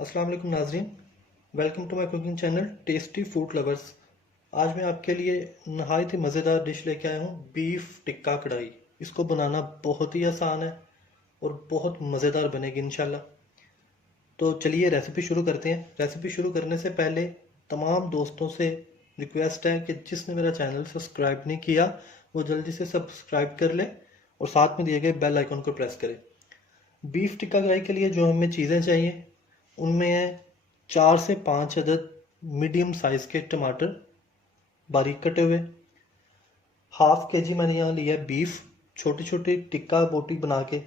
अस्सलाम वालेकुम नाजरीन, welcome to my cooking channel tasty food lovers. आज मैं आपके लिए नहायत ही मज़ेदार डिश लेके आया हूँ, बीफ टिक्का कढ़ाई। इसको बनाना बहुत ही आसान है और बहुत मज़ेदार बनेगी इंशाल्लाह। तो चलिए रेसिपी शुरू करते हैं। रेसिपी शुरू करने से पहले तमाम दोस्तों से रिक्वेस्ट है कि जिसने मेरा चैनल सब्सक्राइब नहीं किया वो जल्दी से सब्सक्राइब कर ले और साथ में दिए गए बेल आइकन को प्रेस करें। बीफ टिक्का कढ़ाई के लिए जो हमें चीज़ें चाहिए उनमें है 4 से 5 अदद मीडियम साइज के टमाटर बारीक कटे हुए। हाफ के जी मैंने यहाँ लिया है बीफ, छोटी छोटी टिक्का बोटी बना के।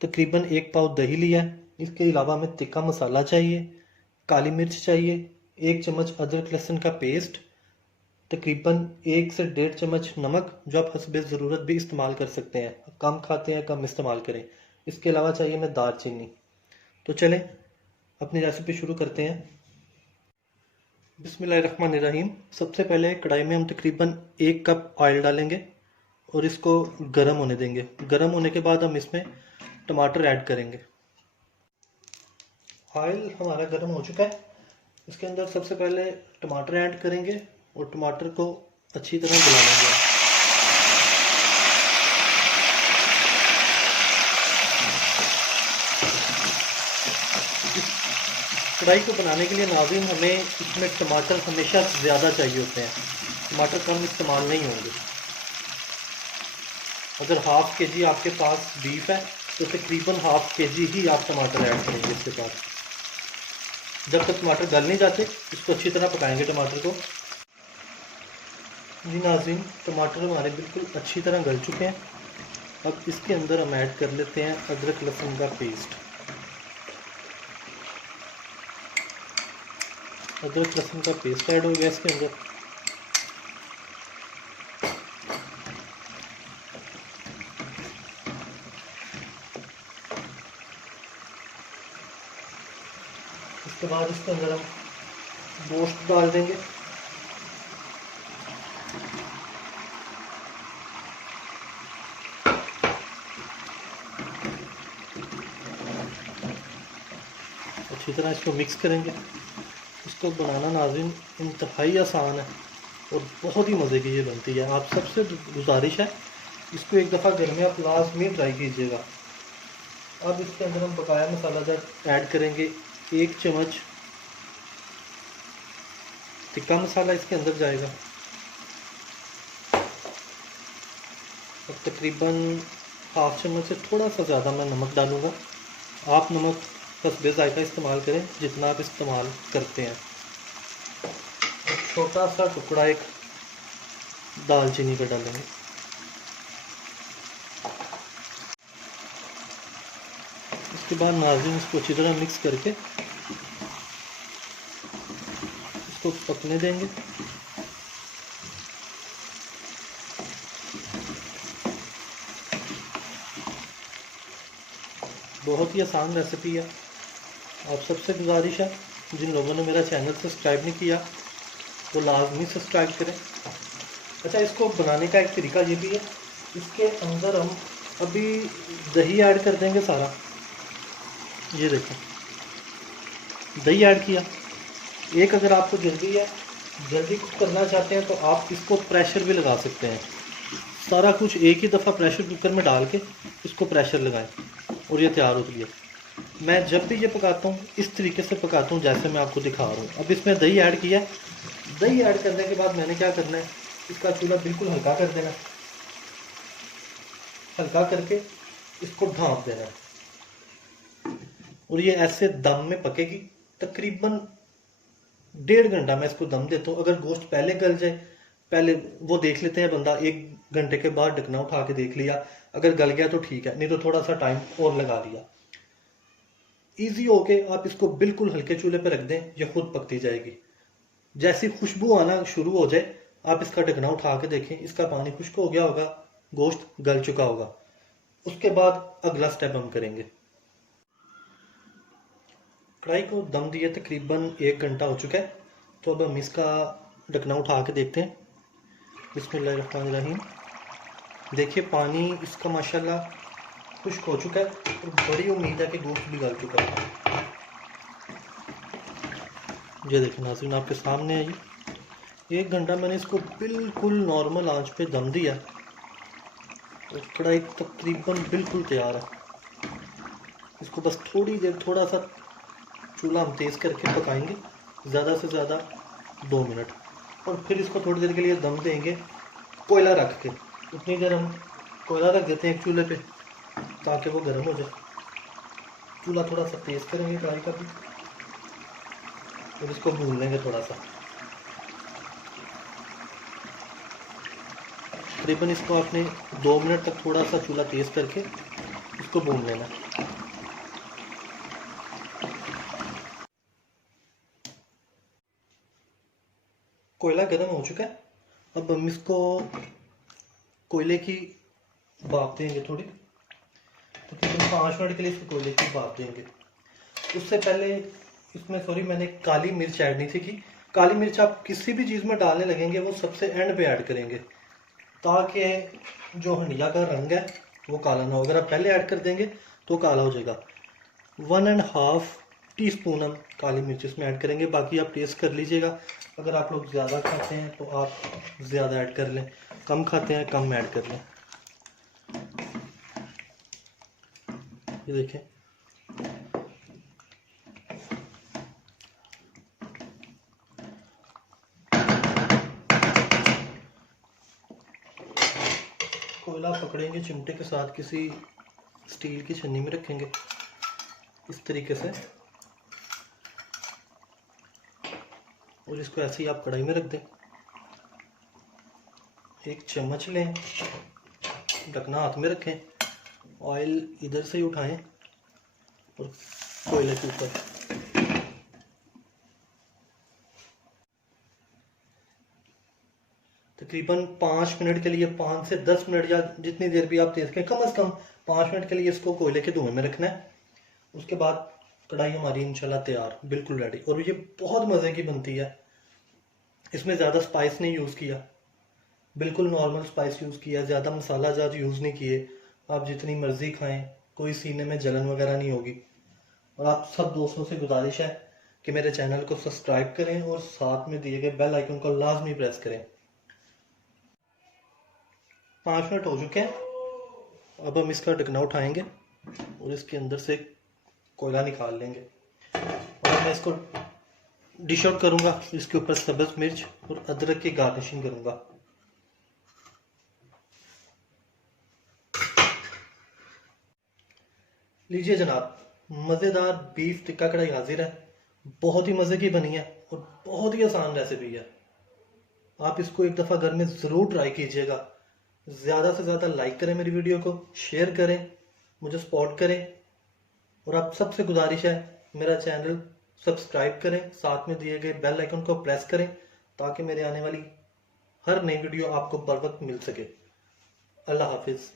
तकरीबन 1 पाव दही लिया है। इसके अलावा हमें टिक्का मसाला चाहिए, काली मिर्च चाहिए, 1 चम्मच अदरक लहसुन का पेस्ट, तकरीबन 1 से 1.5 चम्मच नमक, जो आप हस्बे ज़रूरत भी इस्तेमाल कर सकते हैं। कम खाते हैं कम इस्तेमाल करें। इसके अलावा चाहिए हमें दालचीनी। तो चलें अपनी रेसिपी शुरू करते हैं। बिस्मिल्लाहिर्रहमानिर्रहीम। सबसे पहले कढ़ाई में हम तकरीबन 1 कप ऑयल डालेंगे और इसको गर्म होने देंगे। गर्म होने के बाद हम इसमें टमाटर ऐड करेंगे। ऑयल हमारा गर्म हो चुका है। इसके अंदर सबसे पहले टमाटर ऐड करेंगे और टमाटर को अच्छी तरह गला लेंगे। कढ़ाई को बनाने के लिए नाज़रीन हमें इसमें टमाटर हमेशा ज़्यादा चाहिए होते हैं, टमाटर कम इस्तेमाल नहीं होंगे। अगर हाफ के जी आपके पास बीफ है तो तकरीबन हाफ के जी ही आप टमाटर ऐड करेंगे इसके साथ। जब तक टमाटर गल नहीं जाते इसको अच्छी तरह पकाएंगे टमाटर को। जी नाज़रीन, टमाटर हमारे बिल्कुल अच्छी तरह गल चुके हैं। अब इसके अंदर हम ऐड कर लेते हैं अदरक लहसुन का पेस्ट। अदरक लहसुन का पेस्ट ऐड हो गया इसके अंदर। इसके बाद इसके अंदर हम गोश्त डाल देंगे। अच्छी तरह इसको मिक्स करेंगे। इसको बनाना नाज़रीन इंतहाई आसान है और बहुत ही मज़े की ये बनती है। आप सबसे गुजारिश है इसको एक दफ़ा घर में आप लाजमी ट्राई कीजिएगा। अब इसके अंदर हम बकाया मसाला ऐड करेंगे। 1 चम्मच टिक्का मसाला इसके अंदर जाएगा। अब तकरीबन हाफ चम्मच से थोड़ा सा ज़्यादा मैं नमक डालूँगा। आप नमक हस्बे ज़ायका इस्तेमाल करें जितना आप इस्तेमाल करते हैं। छोटा सा टुकड़ा एक दालचीनी का डालेंगे। इसके बाद नाज़रीन इसको अच्छी तरह मिक्स करके इसको पकने देंगे। बहुत ही आसान रेसिपी है। आप सबसे गुजारिश है जिन लोगों ने मेरा चैनल सब्सक्राइब नहीं किया वो लाजमी सब्सक्राइब करें। अच्छा, इसको बनाने का एक तरीका ये भी है, इसके अंदर हम अभी दही ऐड कर देंगे सारा। ये देखो दही ऐड किया। एक अगर आपको जल्दी है, जल्दी कुछ करना चाहते हैं तो आप इसको प्रेशर भी लगा सकते हैं। सारा कुछ एक ही दफ़ा प्रेशर कुकर में डाल के इसको प्रेशर लगाएं और ये तैयार होती है। मैं जब भी ये पकाता हूँ इस तरीके से पकाता हूँ जैसे मैं आपको दिखा रहा हूँ। अब इसमें दही ऐड किया। दही ऐड करने के बाद मैंने क्या करना है, इसका चूल्हा बिल्कुल हल्का कर देना है। हल्का करके इसको ढाँप देना है और ये ऐसे दम में पकेगी। तकरीबन 1.5 घंटा मैं इसको दम देता हूँ। अगर गोश्त पहले गल जाए, पहले वो देख लेते हैं बंदा, 1 घंटे के बाद ढकना उठा के देख लिया, अगर गल गया तो ठीक है, नहीं तो थोड़ा सा टाइम और लगा लिया। ईजी हो के आप इसको बिल्कुल हल्के चूल्हे पे रख दें, ये खुद पकती जाएगी। जैसी खुशबू आना शुरू हो जाए आप इसका ढकना उठा के देखें, इसका पानी खुश्क हो गया होगा, गोश्त गल चुका होगा। उसके बाद अगला स्टेप हम करेंगे। कढ़ाई को दम दिए तकरीबन 1 घंटा हो चुका है। तो अब हम इसका ढकना उठा के देखते हैं। बिस्मिल्लाहिर्रहमानिर्रहीम। देखिए पानी इसका माशाल्लाह खुश्क हो चुका है और बड़ी उम्मीद है कि गोश्त भी गल चुका है। ये देखें नाज़रीन, आपके सामने है ये। 1 घंटा मैंने इसको बिल्कुल नॉर्मल आंच पे दम दिया और कढ़ाई तकरीबन बिल्कुल तैयार है। इसको बस थोड़ी देर थोड़ा सा चूल्हा हम तेज़ करके पकाएंगे, ज़्यादा से ज़्यादा 2 मिनट, और फिर इसको थोड़ी देर के लिए दम देंगे कोयला रख के। उतनी देर हम कोयला रख देते हैं एक चूल्हे पे ताकि वो गर्म हो जाए। चूल्हा थोड़ा सा तेज़ करेंगे कढ़ाई का भी, और इसको भून लेंगे थोड़ा सा। तकरीबन इसको आपने 2 मिनट तक थोड़ा सा चूल्हा तेज़ करके इसको भून लेना। कोयला गर्म हो चुका है। अब हम इसको कोयले की भाप देंगे थोड़ी, तो तकरीबन 5 मिनट के लिए इसको कोयले की भाप देंगे। उससे पहले इसमें मैंने काली मिर्च ऐड नहीं थी की। काली मिर्च आप किसी भी चीज़ में डालने लगेंगे वो सबसे एंड पे ऐड करेंगे ताकि जो हंडिया का रंग है वो काला ना हो। अगर आप पहले ऐड कर देंगे तो काला हो जाएगा। 1.5 टीस्पून हम काली मिर्च इसमें ऐड करेंगे। बाकी आप टेस्ट कर लीजिएगा, अगर आप लोग ज़्यादा खाते हैं तो आप ज़्यादा ऐड कर लें, कम खाते हैं कम ऐड कर लें। ये देखें, कोयला पकड़ेंगे चिमटे के साथ, किसी स्टील की छन्नी में रखेंगे इस तरीके से, और इसको ऐसे ही आप कढ़ाई में रख दें। एक चम्मच लें, ढकना हाथ में रखें, ऑयल इधर से ही उठाएं और कोयले के ऊपर तकरीबन 5 मिनट के लिए, 5 से 10 मिनट या जितनी देर भी आप दे सकें, कम से कम 5 मिनट के लिए इसको कोयले के धुएं में रखना है। उसके बाद कढ़ाई हमारी इंशाल्लाह तैयार, बिल्कुल रेडी। और ये बहुत मज़े की बनती है। इसमें ज़्यादा स्पाइस नहीं यूज़ किया, बिल्कुल नॉर्मल स्पाइस यूज़ किया, ज़्यादा मसाला ज़्यादा यूज़ नहीं किए। आप जितनी मर्ज़ी खाएं, कोई सीने में जलन वगैरह नहीं होगी। और आप सब दोस्तों से गुजारिश है कि मेरे चैनल को सब्सक्राइब करें और साथ में दिए गए बेल आइकन को लाजमी प्रेस करें। 5 मिनट हो चुके हैं। अब हम इसका ढकना उठाएंगे और इसके अंदर से कोयला निकाल लेंगे, और मैं इसको डिश आउट करूँगा। इसके ऊपर सब्ज़ मिर्च और अदरक की गार्निशिंग करूँगा। लीजिए जनाब, मज़ेदार बीफ टिक्का कढ़ाई हाजिर है। बहुत ही मज़े की बनी है और बहुत ही आसान रेसिपी है। आप इसको एक दफ़ा घर में ज़रूर ट्राई कीजिएगा। ज़्यादा से ज़्यादा लाइक करें मेरी वीडियो को, शेयर करें, मुझे सपोर्ट करें। और आप सबसे गुजारिश है मेरा चैनल सब्सक्राइब करें, साथ में दिए गए बेल आइकन को प्रेस करें ताकि मेरे आने वाली हर नई वीडियो आपको बर वक्त मिल सके। अल्लाह हाफिज़।